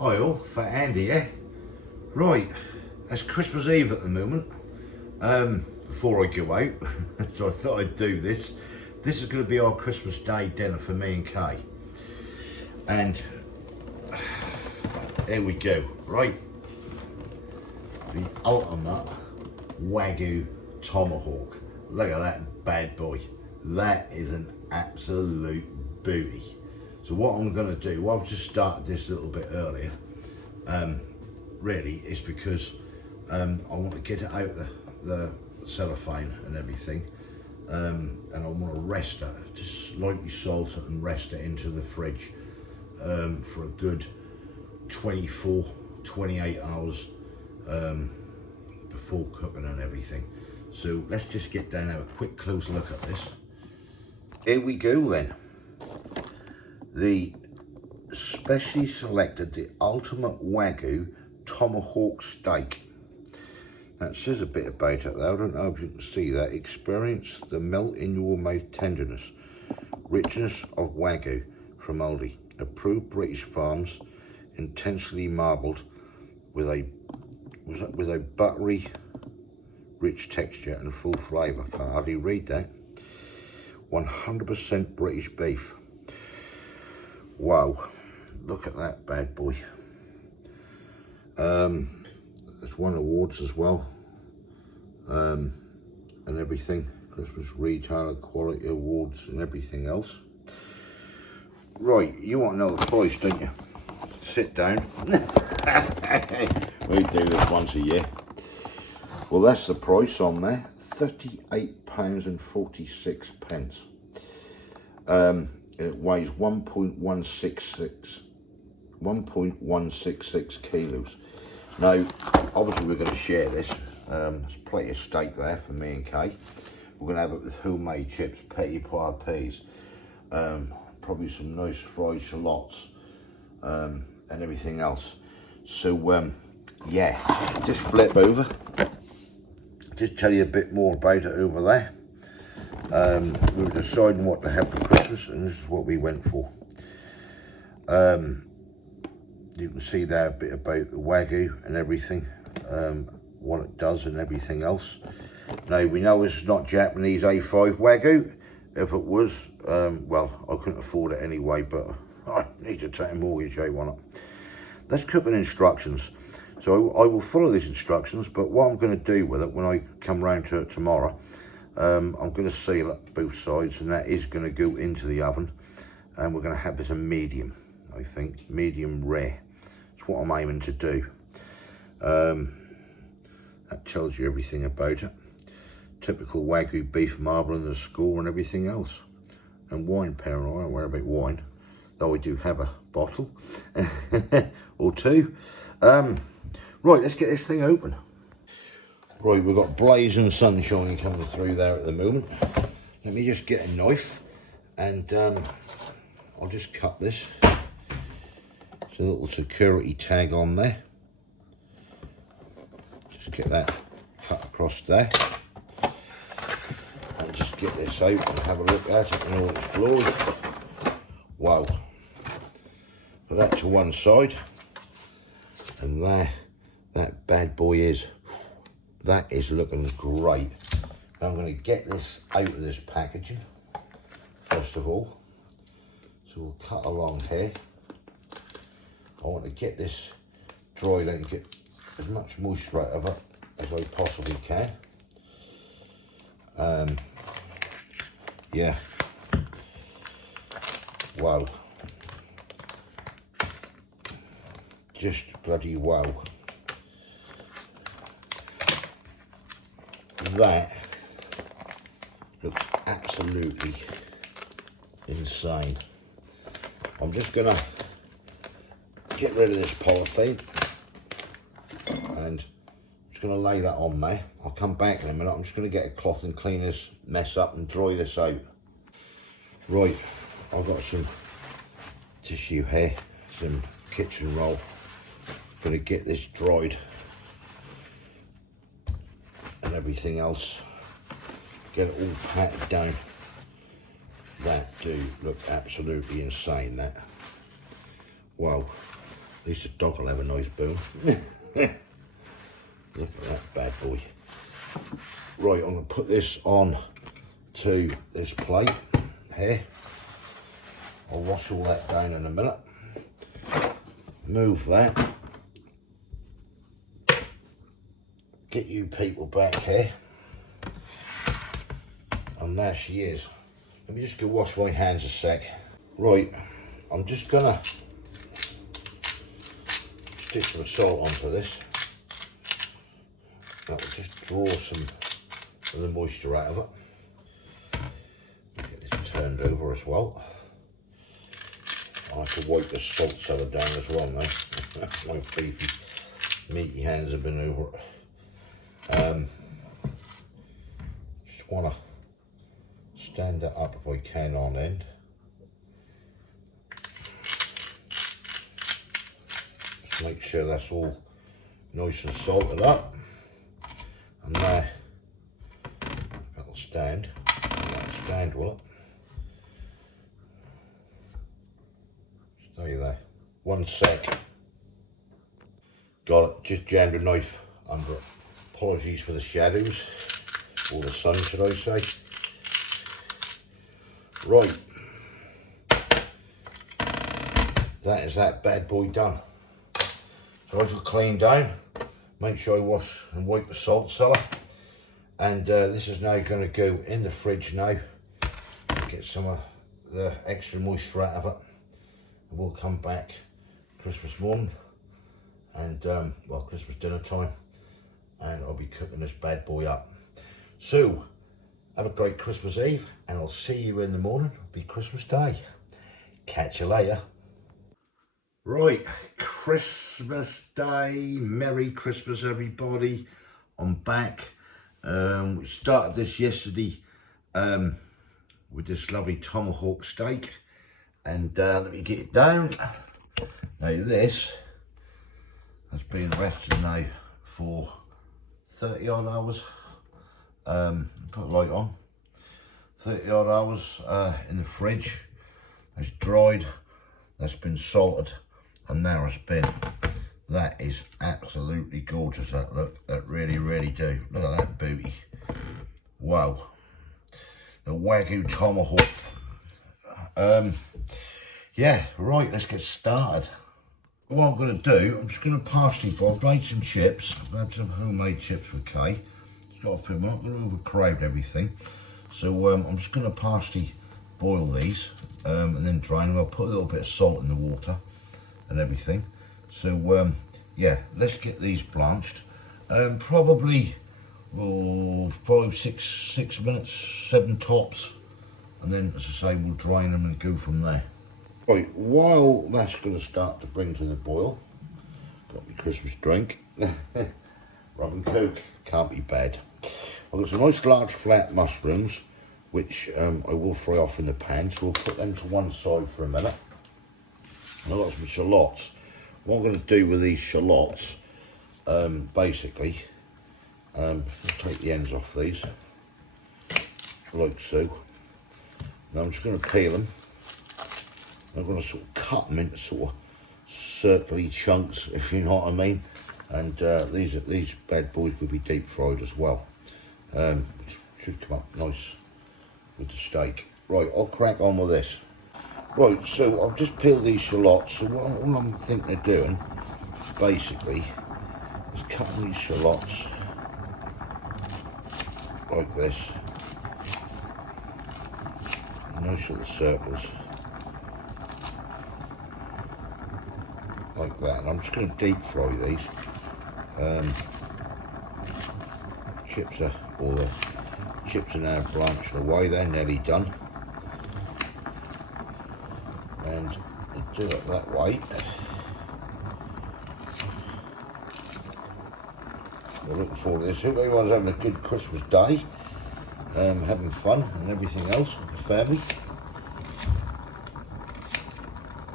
Hi all, Fat Andy here. Right, it's Christmas Eve at the moment. Before I go out, so I thought I'd do this. This is going to be our Christmas Day dinner for me and Kaye. And there we go, right? The ultimate Wagyu Tomahawk. Look at that bad boy. That is an absolute booty. So what I'm going to do, well, I've just started this a little bit earlier, really, is because I want to get it out the cellophane and everything, and I want to rest it, just slightly salt it and rest it into the fridge for a good 24, 28 hours before cooking and everything. So let's just get down and have a quick close look at this. Here we go then. The specially selected, the ultimate Wagyu Tomahawk steak. That says a bit about it though. I don't know if you can see that. Experience the melt in your mouth tenderness, richness of Wagyu from Aldi. Approved British farms, intensely marbled with a buttery, rich texture and full flavour. Can't hardly read that. 100% British beef. Wow, look at that bad boy. It's won awards as well, and everything. Christmas Retailer Quality Awards and everything else. Right, you want to know the price, don't you? Sit down. We do this once a year. Well, that's the price on there. £38.46. It weighs 1.166 kilos. Now, obviously we're going to share this. There's plenty of steak there for me and Kaye. We're going to have it with homemade chips, petit pois peas, probably some nice fried shallots, and everything else. So, yeah, just flip over. Just tell you a bit more about it over there. We were deciding what to have for Christmas, and this is what we went for. You can see there a bit about the Wagyu and everything, what it does and everything else. Now, we know it's not Japanese A5 Wagyu. If it was, well, I couldn't afford it anyway, but I need to take a mortgage out on it. Let's cooking instructions. So I will follow these instructions, but what I'm going to do with it when I come round to it tomorrow, I'm going to seal up both sides, and that is going to go into the oven, and we're going to have this a medium, I think, medium rare. That's what I'm aiming to do. That tells you everything about it. Typical Wagyu beef, marbling the score and everything else. And wine pairing. I don't worry about wine, though I do have a bottle or two. Right, let's get this thing open. Right, we've got blazing sunshine coming through there at the moment. Let me just get a knife and I'll just cut this. There's a little security tag on there. Just get that cut across there. And just get this out and have a look at it in all its glory. Wow. Put that to one side. And there, that bad boy is. That is looking great. Now I'm going to get this out of this packaging, first of all. So we'll cut along here. I want to get this dried out and get as much moisture out of it as I possibly can. Yeah. Wow. Just bloody wow. That looks absolutely insane. I'm just gonna get rid of this polythene and just gonna lay that on there. I'll come back in a minute. I'm just gonna get a cloth and clean this mess up and dry this out. Right, I've got some tissue here, some kitchen roll. Gonna get this dried and everything else, get it all patted down. That do look absolutely insane, that. Wow, At least the dog will have a nice boom. Look at that bad boy. Right, I'm going to put this on to this plate here. I'll wash all that down in a minute. Move that. Get you people back here. And there she is. Let me just go wash my hands a sec. Right, I'm just gonna stick some salt onto this. That will just draw some of the moisture out of it. Get this turned over as well. I have to wipe the salt cellar down as well now. My beefy, meaty hands have been over it. Just want to stand that up if I can on end. Just make sure that's all nice and salted up. And there, that'll stand. That'll stand, will it? Stay there. 1 sec. Got it. Just jammed a knife under it. Apologies for the shadows, or the sun should I say. Right, that is that bad boy done. So I shall clean down, make sure I wash and wipe the salt cellar, and this is now going to go in the fridge now, get some of the extra moisture out of it, and we'll come back Christmas morning, and well, Christmas dinner time, and I'll be cooking this bad boy up. So, have a great Christmas Eve, and I'll see you in the morning. It'll be Christmas Day. Catch you later. Right, Christmas Day. Merry Christmas, everybody. I'm back. We started this yesterday with this lovely Tomahawk steak, and let me get it down. Now this has been resting now for 30 odd hours. Put the light on. 30 odd hours in the fridge. It's dried, that's been salted, and now it's been. That is absolutely gorgeous, that look. That really do. Look at that booty. Wow. The Wagyu Tomahawk. Yeah, right, let's get started. What I'm going to do, I'm just going to parsley boil. I've made some chips. I've had some homemade chips with Kaye. I'm not going to overcrowd everything. So I'm just going to parsley boil these and then drain them. I'll put a little bit of salt in the water and everything. So yeah, let's get these blanched. Probably 5, 6 minutes, 7 tops. And then, as I say, we'll drain them and go from there. Right, while that's going to start to bring to the boil, got my Christmas drink. Rum and Coke, can't be bad. I've got some nice large flat mushrooms, which I will fry off in the pan, so we'll put them to one side for a minute. And I've got some shallots. What I'm going to do with these shallots, basically, I'll take the ends off these, like so. Now I'm just going to peel them. I'm going to sort of cut them into sort of circular chunks, if you know what I mean. And these bad boys could be deep fried as well. Which should come up nice with the steak. Right, I'll crack on with this. Right, so I've just peeled these shallots. So what I'm thinking of doing, basically, is cutting these shallots like this. Nice little circles. Like that. And I'm just going to deep fry these. All the chips are now blanched away, they're nearly done. And do it that way. We're looking forward to this. Hope everyone's having a good Christmas day, having fun and everything else with the family.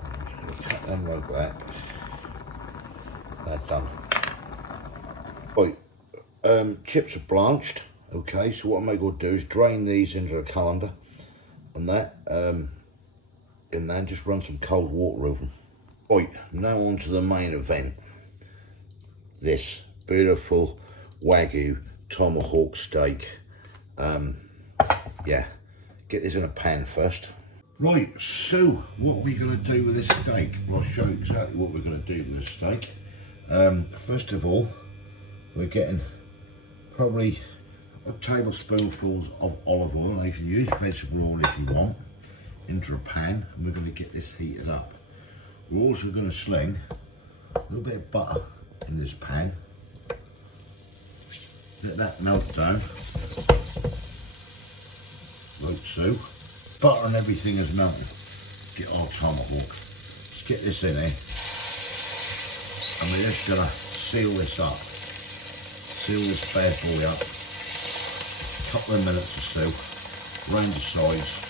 I'm just going to cut them like that. They're done. Right, chips are blanched. Okay, so what I'm going to do is drain these into a colander, and that, and then just run some cold water over them. Right, now on to the main event. This beautiful Wagyu Tomahawk steak. Yeah, get this in a pan first. Right, so what we're going to do with this steak, well, I'll show you exactly what we're going to do with this steak. First of all, we're getting probably a tablespoonfuls of olive oil. You can use vegetable oil if you want, into a pan, and we're going to get this heated up. We're also going to sling a little bit of butter in this pan. Let that melt down, like so. Butter and everything is melted. Get our tomahawk. Let's get this in here. And we're just going to seal this up. Seal this bad boy up. A couple of minutes or so. Round the sides,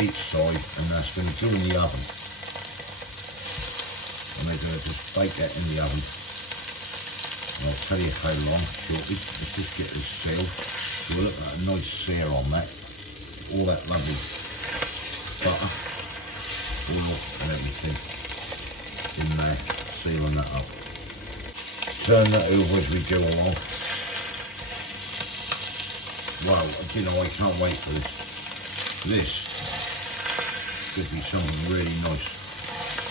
each side, and that's going to go in the oven. And we're going to just bake that in the oven. And I'll tell you how long shortly. Let's just get this sealed. So we'll look at a nice sear on that. All that lovely butter, oil and everything in there, sealing that up. Turn that over as we go along. Wow, you know, I can't wait for this. This could be something really nice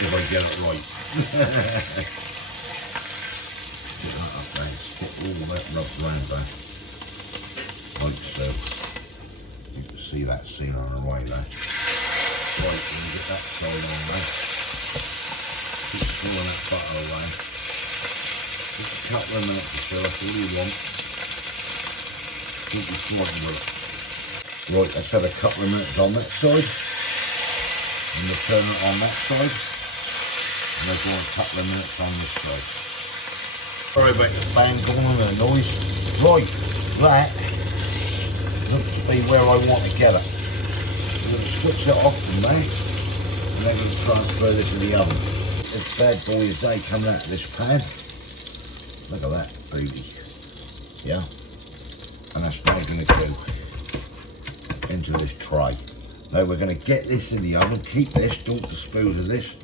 if I get it right. Get that up there, get all that rubbed around there, like so. You can see that sealing away there. Right, we're going to get that side on there. Keep swirling that butter away. Just a couple of minutes or so, that's all you want. Keep you swirling with it. Right, let's have a couple of minutes on that side. And we'll turn it on that side. And we'll go a couple of minutes on this side. Sorry about the bang going on and the noise. Right, that looks to be where I want to get it. I'm going to switch it off from there, and then we're going to transfer this in the oven. This bad boy is day coming out of this pan. Look at that beauty. Yeah? And that's now going to go into this tray. Now we're going to get this in the oven, keep this, don't dispose of this.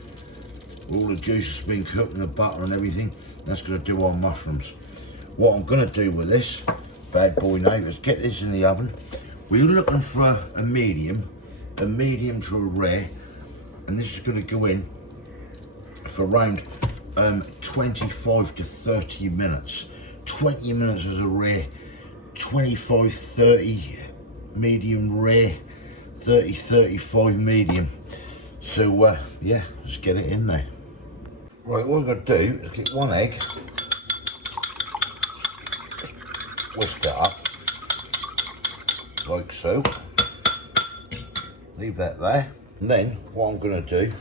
All the juice has been cooked and the butter and everything. That's going to do our mushrooms. What I'm going to do with this bad boy now is get this in the oven. We're looking for a medium to a rare, and this is going to go in for around 25 to 30 minutes. 20 minutes as a rare, 25, 30 medium rare, 30, 35 medium. So yeah, let's get it in there. Right, what I'm going to do is get one egg, whisk it up, like so. Leave that there. And then what I'm going to do,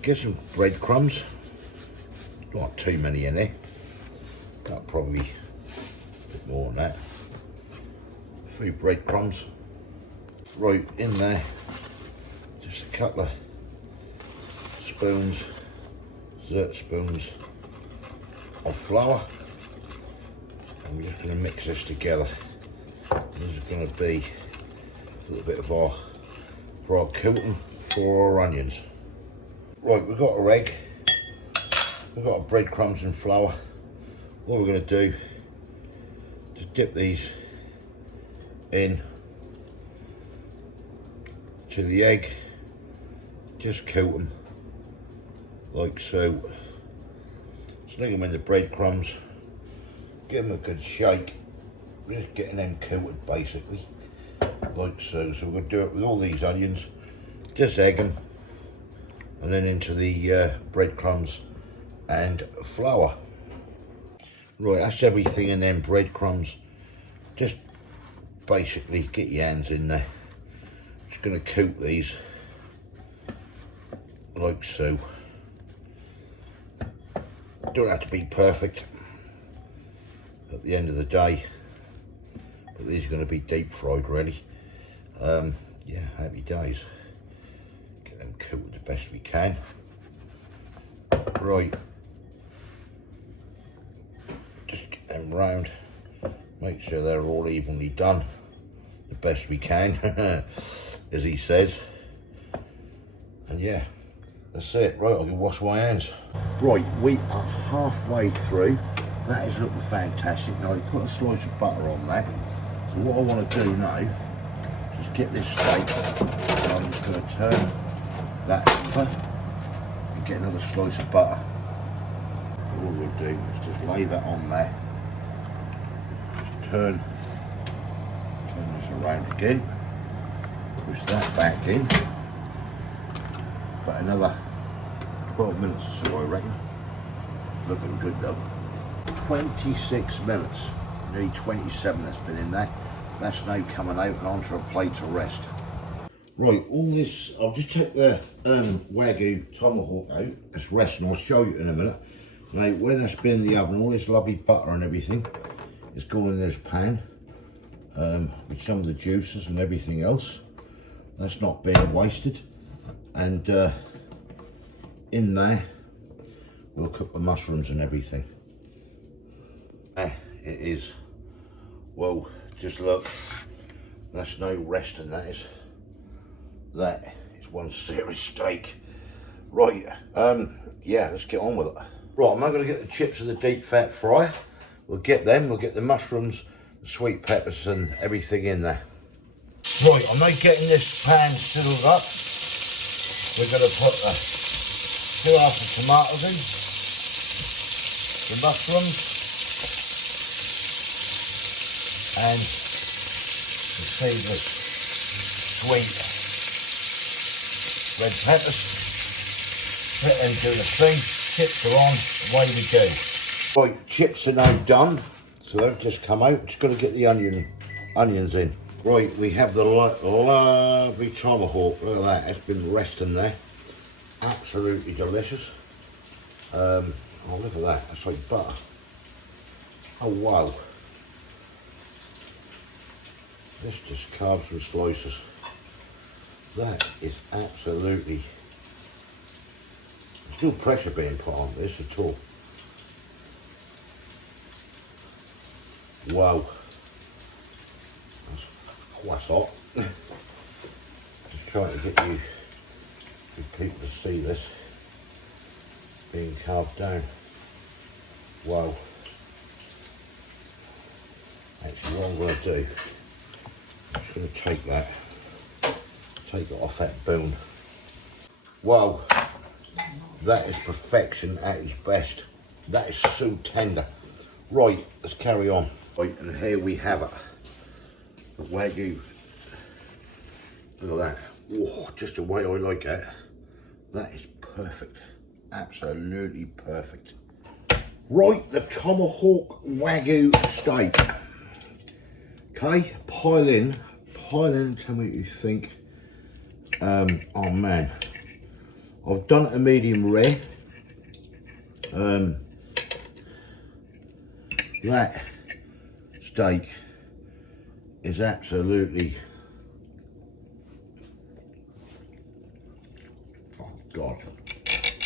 get some breadcrumbs. Not too many in there. That'll probably a bit more than that. A few breadcrumbs. Right in there. Just a couple of spoons, dessert spoons of flour. And we're just going to mix this together. This is going to be a little bit of our coating for our onions. Right, we've got our egg, we've got our breadcrumbs and flour. What we're going to do is dip these in to the egg, just coat them like so. Sling them in the breadcrumbs, give them a good shake, just getting them coated basically. Like so. So we're going to do it with all these onions, just egg them, and then into the breadcrumbs and flour. Right, that's everything in them breadcrumbs. Just basically get your hands in there. Just going to coat these like so. Don't have to be perfect at the end of the day, but these are going to be deep fried really. Yeah, happy days. Get them coated the best we can. Right, just get them round, make sure they're all evenly done the best we can, as he says. And yeah, That's it. Right, I can wash my hands. Right, we are halfway through. That is looking fantastic. Now, I put a slice of butter on that. So what I want to do now, just get this steak. So I'm just going to turn that over and get another slice of butter. What we'll do is just lay that on there. Just turn this around again. Push that back in. But another 12 minutes or so, I reckon. Looking good though. 26 minutes, nearly 27 that's been in there. That's now coming out and onto a plate to rest. Right, all this, I'll just take the Wagyu Tomahawk out. It's resting, I'll show you in a minute. Now, where that's been in the oven, all this lovely butter and everything is gone in this pan with some of the juices and everything else. That's not being wasted. And in there, we'll cook the mushrooms and everything. It is, well, just look, that's no resting, that is one serious steak. Right, yeah, let's get on with it. Right, I'm now going to get the chips of the deep fat fryer. We'll get them, we'll get the mushrooms, the sweet peppers and everything in there. Right, I'm now getting this pan sizzled up. We're going to put the 2 halves of tomatoes in, the mushrooms, and the seedless sweet red peppers. Let them do the thing. Chips are on, away we go. Right, chips are now done, so they've just come out. Just got to get the onions in. Right, we have the lovely tomahawk. Look at that, it's been resting there. Absolutely delicious. Oh, look at that, that's like butter. Oh, wow. Let's just carve some slices. That is absolutely, there's no pressure being put on this at all. Wow. That's quite hot. Just trying to get you people to see this being carved down. Wow. Actually, what I'm going to do, I'm just going to take it off that bone. Wow, that is perfection at its best. That is so tender. Right, let's carry on. Right, and here we have it. The Wagyu. Look at that. Whoa, just the way I like it. That is perfect. Absolutely perfect. Right, the Tomahawk Wagyu steak. Okay, pile in, tell me what you think. Oh man, I've done it a medium rare. That steak is absolutely, oh God,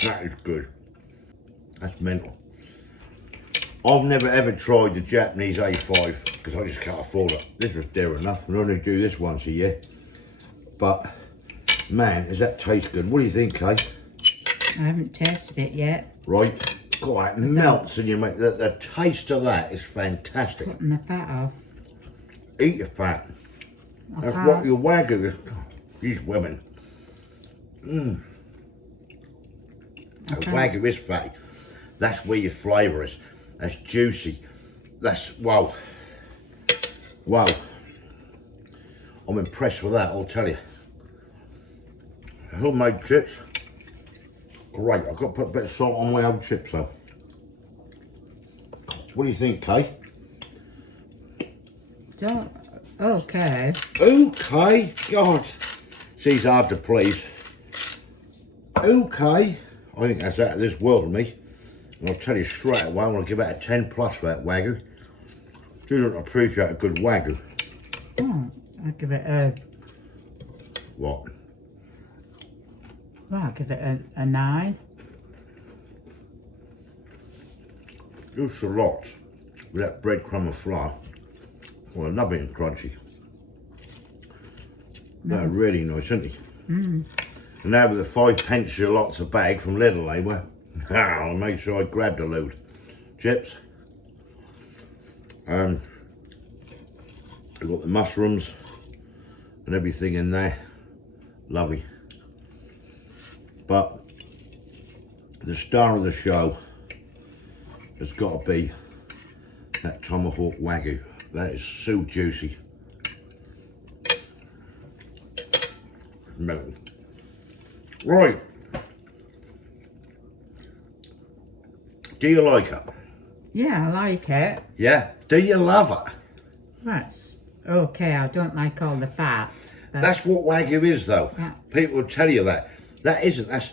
that is good. That's mental. I've never ever tried the Japanese A5 because I just can't afford it. This was dear enough, and I only do this once a year. But man, does that taste good? What do you think, Kay? I haven't tasted it yet. Right, God, it melts in your mouth. The taste of that is fantastic. Putting the fat off. Eat your fat. That's what your Wagyu is. These women. The Wagyu is fatty. That's where your flavour is. That's juicy. That's, wow. Wow. I'm impressed with that, I'll tell you. Homemade chips. Great, I've got to put a bit of salt on my old chips though. What do you think, Kay? Okay. Okay, God. She's hard to please. Okay. I think that's out of this world to me. And I'll tell you straight away, I'm going to give it a 10 plus for that Wagyu. Do not appreciate a good Wagyu. Oh, I'll give it a... What? Well, I'll give it a 9. Just a lot with that breadcrumb of flour. Well, lovely and crunchy. They're really nice, aren't they? And now with the 5p a lot's a bag from Lidl, eh? Well, I'll make sure I grabbed a load. Chips. I've got the mushrooms and everything in there. Lovely. But the star of the show has got to be that Tomahawk Wagyu. That is so juicy. Melon. Right. Do you like it? Yeah, I like it. Yeah. Do you love it? That's okay. I don't like all the fat. That's what Wagyu is, though. Yeah. People will tell you that. That isn't. That's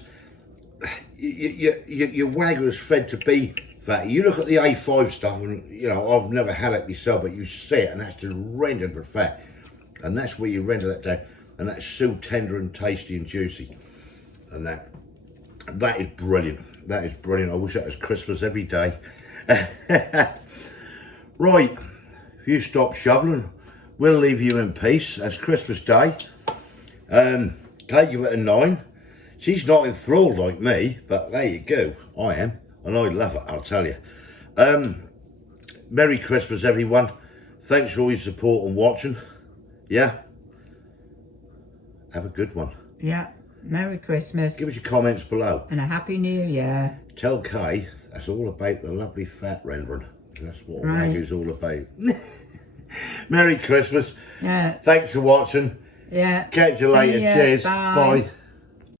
your Wagyu is fed to be fatty. You look at the A5 stuff, and you know I've never had it myself, but you see it, and that's just rendered with fat, and that's where you render that down, and that's so tender and tasty and juicy, and that is brilliant. That is brilliant. I wish that was Christmas every day. Right, if you stop shoveling, we'll leave you in peace. That's Christmas Day. Kaye give it a 9. She's not enthralled like me, but there you go. I am, and I love it, I'll tell you. Merry Christmas, everyone. Thanks for all your support and watching. Yeah? Have a good one. Yeah. Merry Christmas. Give us your comments below. And a Happy New Year. Tell Kaye that's all about the lovely fat rendering. That's what Right. Wagyu's all about. Merry Christmas. Yeah. Thanks for watching. Yeah. Catch you See later. ya. Cheers. Bye. Bye.